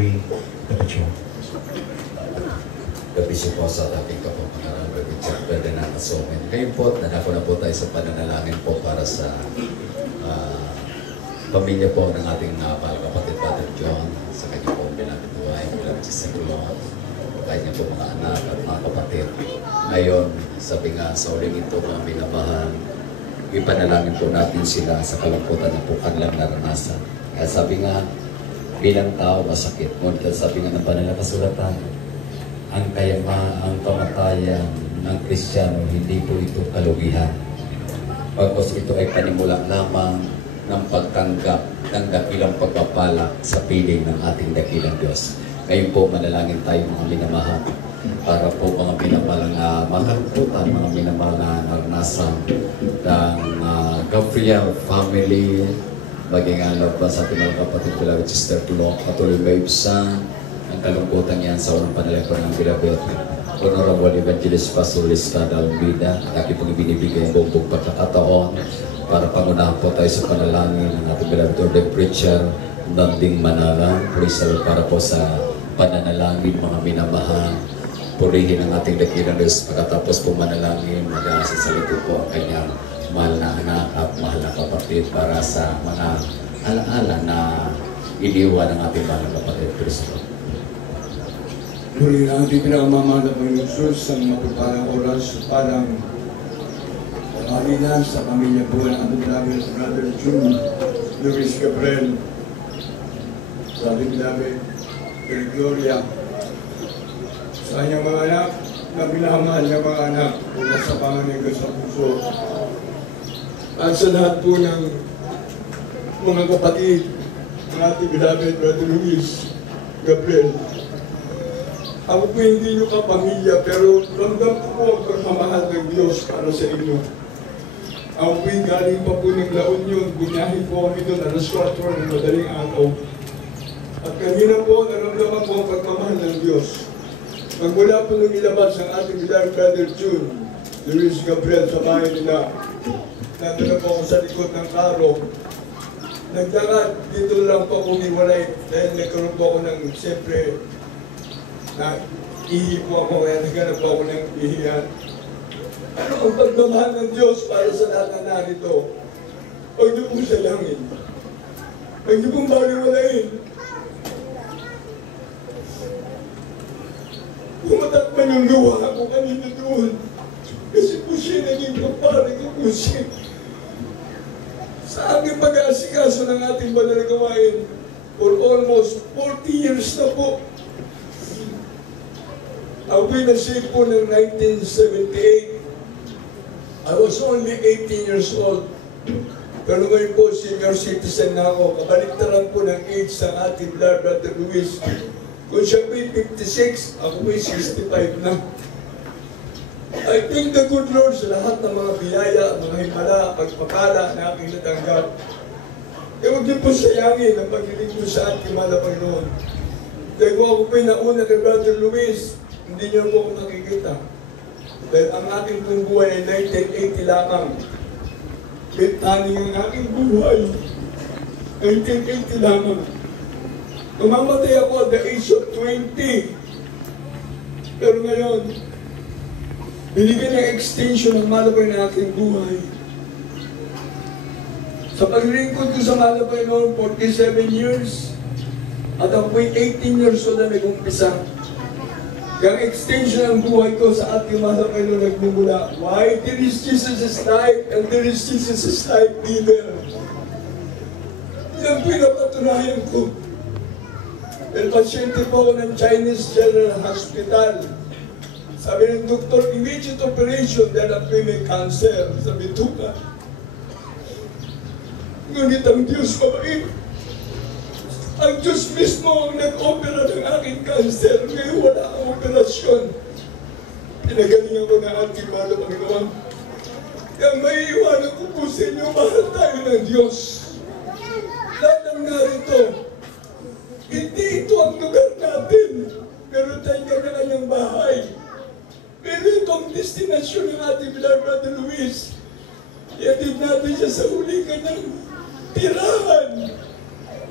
Ray Tapachio. Gabi po sa ating kapampangalan, Brother Richard Ferdinand Asomen. Ngayon po, nanako na po tayo sa pananalangin po para sa pamilya po ng ating mahal kapatid Brother John, sa kanyang po beloved wife, beloved sister Lord, kanyang po mga anak at mga kapatid. Ngayon, sabi nga sa uling ito mga minamahal, ipanalangin po natin sila sa kalamputan na po kanilang naranasan. Kaya sabi nga, bilang tao masakit, ngunit sabi nga ng banal na kasulatan, ang kamatayan ng Kristiyano, hindi po ito kalugihan. Pagkos ito ay panimula lamang ng pagtanggap ng dakilang pagpapala sa piling ng ating dakilang Diyos. Ngayon po, manalangin tayo mga minamahal para po mga minamahal na makakutan, mga minamahal na naranasan ng Gabriel family, maging alam pa sa ating mga kapatid beloved sister Tulo, patuloy may ibsan ang kalungkutan yan sa unang panalangin ng beloved Honorable Evangelist Pastor Liscada Almeida. At aking pong ibinibigay ang buong pagkakataon para pangunahan po tayo sa panalangin ng ating beloved ordained preacher Nanding Manala. Praise para po sa pananalangin mga minamahal. Purihin ang ating dakilang Diyos. Pagkatapos po manalangin, mag-aasal sa likod po ang kanyang mahal na anak at mahal na kapatid para sa mga alaala na iniwan ng ating mahal na kapatid Kristo. Muli na ating pinakamamahal na Panginoon Jesus sa mapagpalang oras parang Marina sa pamilya po ng ating beloved Brother June Luis Gabriel, sa ating beloved Kay Gloria, sa kanyang mga anak na minamahal niya mga anak mula sa panganay ko sa puso, at sa lahat po ng mga kapatid ng ating beloved Brother Luis Gabriel. Ako po hindi nyo kapamilya, pero ramdam ko po ang pagmamahal ng Diyos para sa inyo. Ako po galing pa po ng La Union, bunyahin po kami doon alas 4 ng madaling araw. At kanina po, naramdaman po ang pagmamahal ng Diyos. Magmula po nung ilabas ang ating beloved Brother June Luis Gabriel sa bahay nila, nandun na po ako sa likod ng karo. Nagdakad, dito lang po ako umiwalay dahil nagkaroon po ako ng, siyempre, na ihi po ako, kaya naghanap po ako ng ihiyan. Ano ang pagmamahal ng Diyos para sa lahat na narito? Huwag niyo pong salangin. Huwag niyo pong baliwalain. Pumatakpan yung luha ko kanina doon. Kasi po siya naging kapare ko po siya. Sa aking pag-aasikaso ng ating banal na gawain, for almost 40 years na po. Ako po'y nasave po ng 1978. I was only 18 years old. Pero ngayon po, senior citizen na ako. Kabaliktaran po ng age ng ating Brother Luis. Kung siya po'y 56, ako po'y 65 na. I thank the good Lord sa lahat ng mga biyaya, mga himala, pagpapala na aking natanggap. E huwag niyo po sayangin ang paglilingkod sa ating mahal na Panginoon. Dahil kung ako po'y nauna kay Brother Luis, hindi niyo po ako makikita. Dahil ang ating pong buhay ay 1980 lamang. Bitaning ang aking buhay. 1980 lamang. Umamatay ako at the age of 20. Pero ngayon, binigyan ng extension ng malapay ng aking buhay. Sa paglilingkod ko sa malapay noon, 47 years, at ako po'y 18 years old na nag-umpisa. Yung extension ng buhay ko sa ating malapay noon nagmumula. Why? There is Jesus' life, and there is Jesus' life giver. Yan pinapatunayan ko. Dahil pasyente po ako ng Chinese General Hospital. Sabi ng doktor, immediate operation dahil at may cancer sa bituka. Ngunit ang Diyos mabait. Ang Diyos mismo ang nag-opera ng aking cancer. Ngayon wala ang operasyon. Pinagalingan ko na ating mahal na Panginoon. Kaya may iwanan ko po sa inyo, mahal tayo ng Diyos. Lahat ng narito, hindi ito ang lugar natin. Pero tayo kanya-kanyang bahay. Pero ito ang destinasyon ng ating Brother Luis. Iatid natin siya sa huli kanyang tirahan.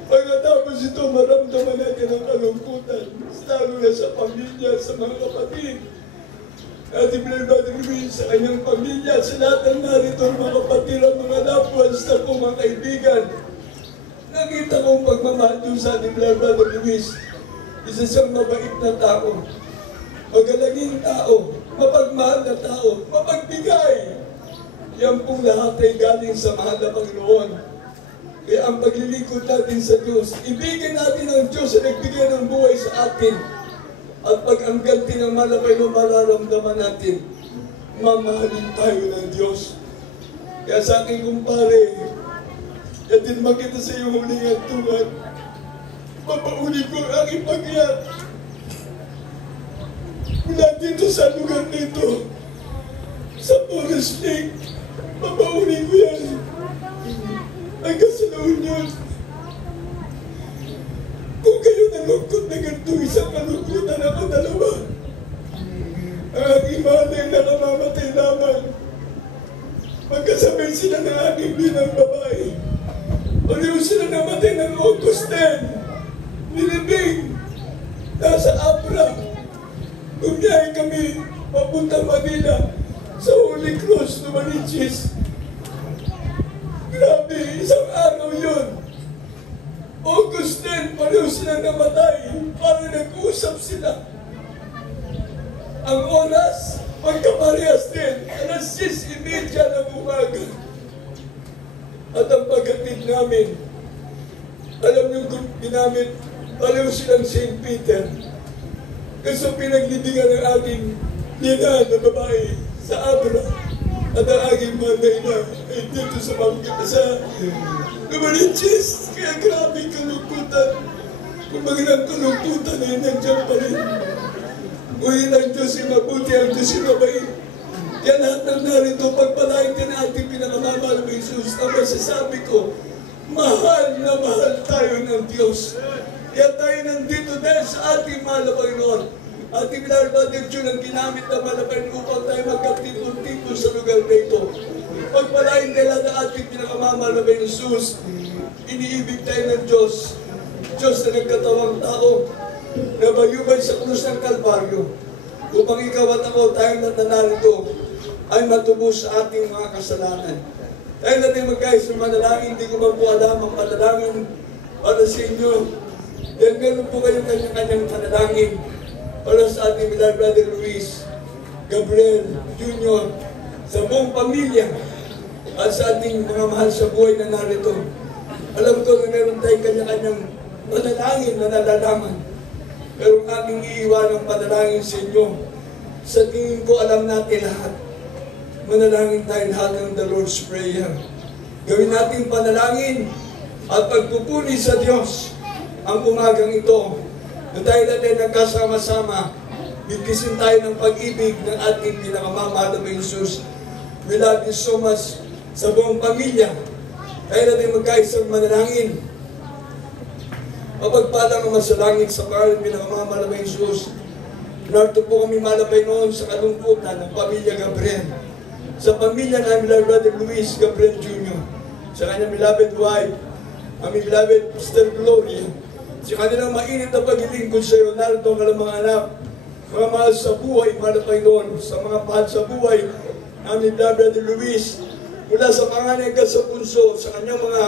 Pagkatapos ito, maramdaman natin natin ang kalungkutan, lalo na sa pamilya, sa mga kapatid. Ating Brother Luis, sa kanyang pamilya, sa lahat ng narito, mga kapatid, ang mga loved ones na po, mga kaibigan. Nakita kong pagmamahal doon sa ating Brother Luis. Isa siyang mabait na tao, magalaging tao, mapagmahal na tao, mapagbigay. Yan pong lahat ay galing sa mahal na Panginoon. Kaya ang paglilingkod natin sa Diyos, ibigin natin ang Diyos na nagbigay ng buhay sa atin. At pag ang ganti ng malapay na mararamdaman natin, mamahalin tayo ng Diyos. Kaya sa aking kumpare, yan din makita sa iyong huling hantungan, mapauli ko ang aking pagyan. Mula dito sa lugar nito, sa Forest Lake, mapauli ko yan. Hanggang sa La Union. Kung kayo nalungkot na ganito, isang kalungkutan ako dalawa. Ang aking mahal ay nakamamatay lamang. Magkasabay sila ng aking binang babae. Pareho sila namatay ng August 10. Nilibing. Nasa Abra. Bumiyahe kami papunta Manila sa Holy Cross na Manichis. Grabe, isang araw yun. August 10, pareho sila namatay. Parang nag-uusap sila. Ang oras, magkaparehas din. Alas 6:30 ng umaga. At ang paghatid namin, alam niyo kung ginamit, pareho silang St. Peter. Kasi pinaglibingan ng aking nina na babae sa Abra. At ang aking manay na ay dito sa Lumalichis. Kaya grabe kalungkutan. Kung magandang kalungkutan ay nandiyan pa rin. Ngunit ang Diyos ay mabuti, ang Diyos ay mabait. Kaya lahat ng narito, pagpalain ka na ating pinakamamahal ng Jesus, na masasabi ko, mahal na mahal tayo ng Diyos. Kaya tayo nandito dahil sa ating mahal na Panginoon. Ating Brother June ang ginamit na malapan upang tayo magkatipon-tipon sa lugar na ito. Pagpalain nila na ating pinakamamahal na Jesus, iniibig tayo ng Diyos. Diyos na nagkatawang tao, na mayubay sa krus ng Kalbaryo, upang ikaw at ako, tayong natanarito, ay matubos sa ating mga kasalanan. Tayo natin magkais ng manalangin, hindi ko man po alam ang manalangin para sa inyo. Dahil meron po kayong kanyang panalangin para sa ating Brother Luis, Gabriel Jr., sa buong pamilya, at sa ating mga mahal sa buhay na narito. Alam ko na meron tayong kanya-kanyang panalangin na nalalaman. Pero ang aking iiwan ng panalangin sa inyo, sa tingin ko alam natin lahat. Manalangin tayo lahat ng the Lord's Prayer. Gawin natin panalangin at pagpupuli sa Diyos ang umagang ito. Na tayo natin nagkasama-sama, bigkisin tayo ng pag-ibig ng ating pinakamamahal na Jesus. We love you so much sa buong pamilya. Tayo natin magkaisang manalangin. Mapagpalang ang masalangit sa pangalan ng pinakamamahal na Jesus. Narito po kami malapay noon sa kalungkutan ng pamilya Gabriel. Sa pamilya namin, Brother Luis Gabriel Jr. Sa kanyang beloved wife, aming beloved Sister Gloria. Sa kanilang mainit na paglilingkod sa iyo, narito ang mga anak, mga mahal sa buhay, malapay noon, sa mga mahal sa buhay, aming Brother Luis, mula sa panganay hanggang sa punso, sa kanyang mga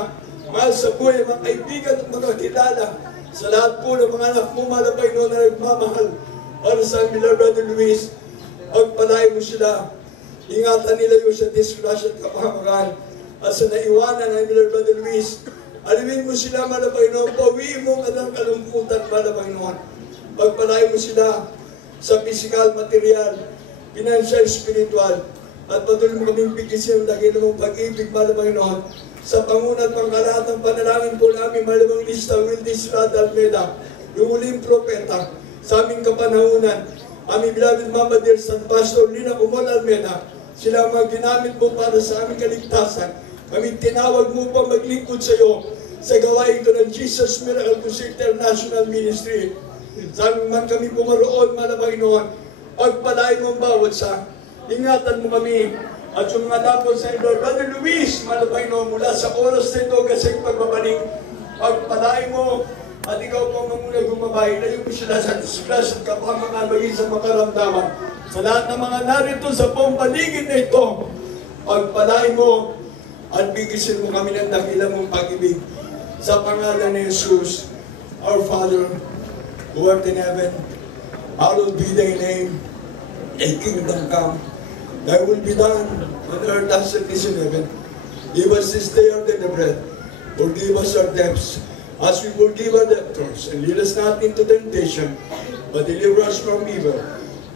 mahal sa buhay, mga kaibigan at mga kilala, sa lahat po ng mga anak mo, malapay noon na nagmamahal, para sa aming Brother Luis, pagpalain mo sila, ingatan nila yung sa disgrasya at kapahamakan, at sa naiwanan ng aming Brother Luis, alimin mo sila, malapay noon, pawiin mo ka ng kalungkutan, malapay noon, pagpalain mo sila sa physical, material, financial, spiritual, at patuloy mo kaming bigkisin ang lagi namang pag-ibig, malapay noon, sa panguna at pangkalahat ng panalangin po namin, malamang lista, Wildis Rada Almeda, yung huling propeta, sa aming kapanahunan, aming beloved Mama Dear San Pastor Lina Umon Almeda, sila ang mga ginamit mo para sa aming kaligtasan. Kami tinawag mo pa maglingkod sa iyo sa gawain ito ng Jesus Miracle Crusade International Ministry. Saan man kami pumaroon, malamang noon, pagpalain mo ang bawat sa, ingatan mo kami. At yung mga tapos sa Lord, Brother Luis, malapay no, mula sa oras na ito kasi pagbabalik, pagpalain mo At ikaw po manguna gumabay, ilayo mo sila sa disgrasya at kapamakan maging sa makaramdaman. Sa lahat ng mga narito sa buong paligid na ito, pagpalain mo at bigisin mo kami ng dakilang mong pag-ibig. Sa pangalan ni Jesus, our Father, who art in heaven, hallowed be thy name, thy kingdom come, thy will be done on earth as it is in heaven. Give us this day our daily bread. Forgive us our debts, as we forgive our debtors. And lead us not into temptation, but deliver us from evil.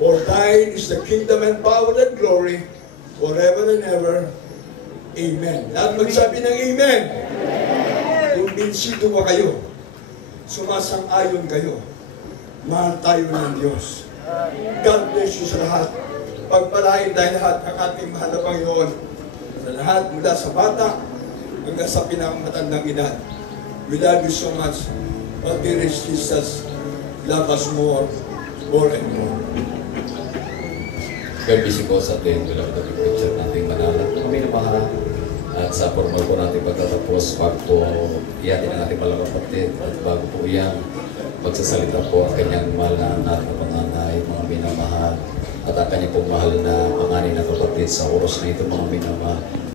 For thine is the kingdom and power and glory, forever and ever. Amen. Lahat magsabi ng Amen. Kumbinsido ba kayo? Sumasang-ayon kayo. Mahal tayo ng Diyos. God bless you sa lahat. Pagpalain tayo lahat ng ating mahal na Panginoon. Sa lahat, mula sa bata hanggang sa pinakamatandang edad. We love you so much. But dearest Jesus, love us more and more. God bless you po sa ating beloved preacher nating manalat. Kami na mahal. At sa formal po natin pagtatapos, bago po iyatin ang ating mga kapatid at bago po iyan, magsasalita po ang kanyang mahal na anak na panganay, mga minamahal, at ang kanyang pong mahal na panganay na kapatid sa oras na ito, mga minamahal.